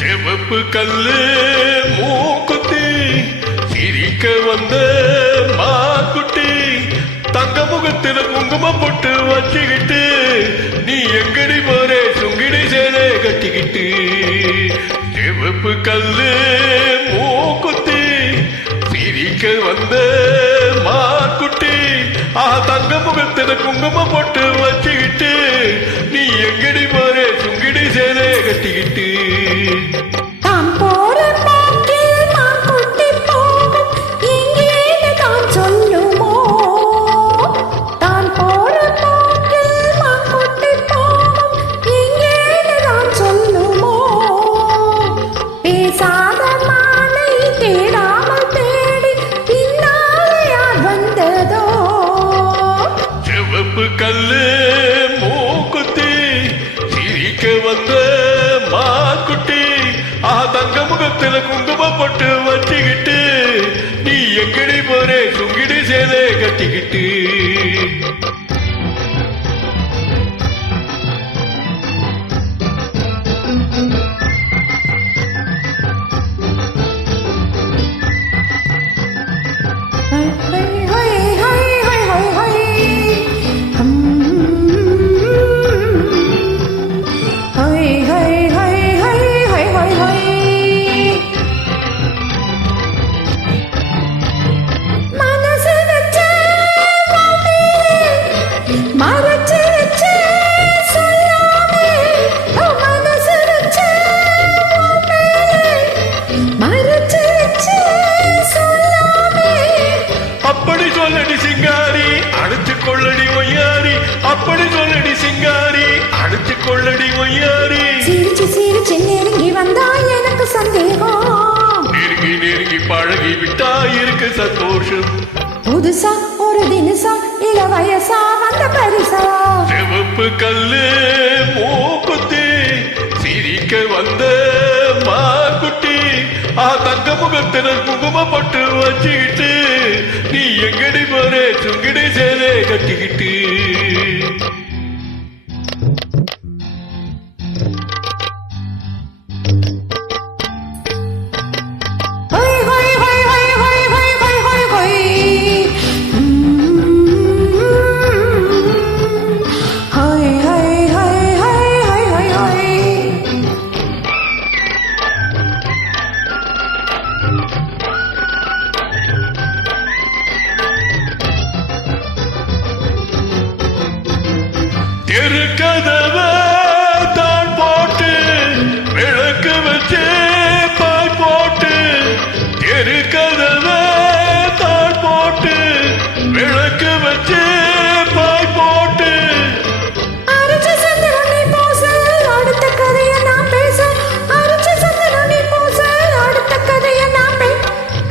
செவப்பு கல்லு மூக்குத்தி சிரிக்க வந்த மாக்குட்டி தங்க முகத்துல குங்குமம் போட்டு வச்சுக்கிட்டு நீ எங்கடி போறே சுங்கிடி சேலை கட்டிக்கிட்டு செவப்பு கல்லு மூக்குத்தி சிரிக்க வந்த மாக்குட்டி தங்க முகத்துல குங்குமம் போட்டு வச்சுக்கிட்டு நீ எங்கடி போறே சுங்கிடி சேலை கட்டிக்கிட்டு கல்லு மூக்குத்தி சிரிக்க வந்த மாக்குட்டி தங்க முகத்துல குங்குமம் போட்டு வச்சுக்கிட்டு நீ எங்கடி போறே சுங்கிடி சேலை கட்டிக்கிட்டு அப்படி சொல்லடி சிங்காரி அடிச்சு கொள்ளடி ஒய்யாரி சிரிச்சு சிரிச்சு நெருங்கி வந்தா எனக்கு சந்தேகம் நெருங்கி நெருங்கி பழகி விட்டா இருக்கு சந்தோஷம் புதுசா ஒரு தினசா இள வயசா வந்த பரிசா செவப்பு கல்லு மூக்குத்தி சிரிக்க வந்த மாக்குட்டி தங்க முகத்தின குங்குமம் போட்டு வச்சுக்கிட்டு நீ எங்கடி போறே சுங்கிடி சேலை கட்டிக்கிட்டு கதவை தான் போட்டு விளக்கு வச்சு பால் போட்டு தெரு கதவை தான் போட்டு விளக்கு வச்சு பால் போட்டு அரைச்ச சந்திரனை போச அடுத்த கதையை நான் பேச அரைச்ச சந்திரனை போச அடுத்த கதையை நான் பேச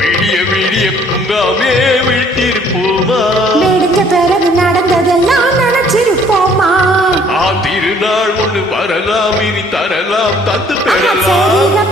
விடிய விடிய தூங்காமே விழித்திருப்போமா விடிஞ்ச பிறகு நடந்ததெல்லாம் நினைச்சிருப்போமா திருநாள் ஒன்று வரலாம் இனி தரலாம் தந்து பெறலாம்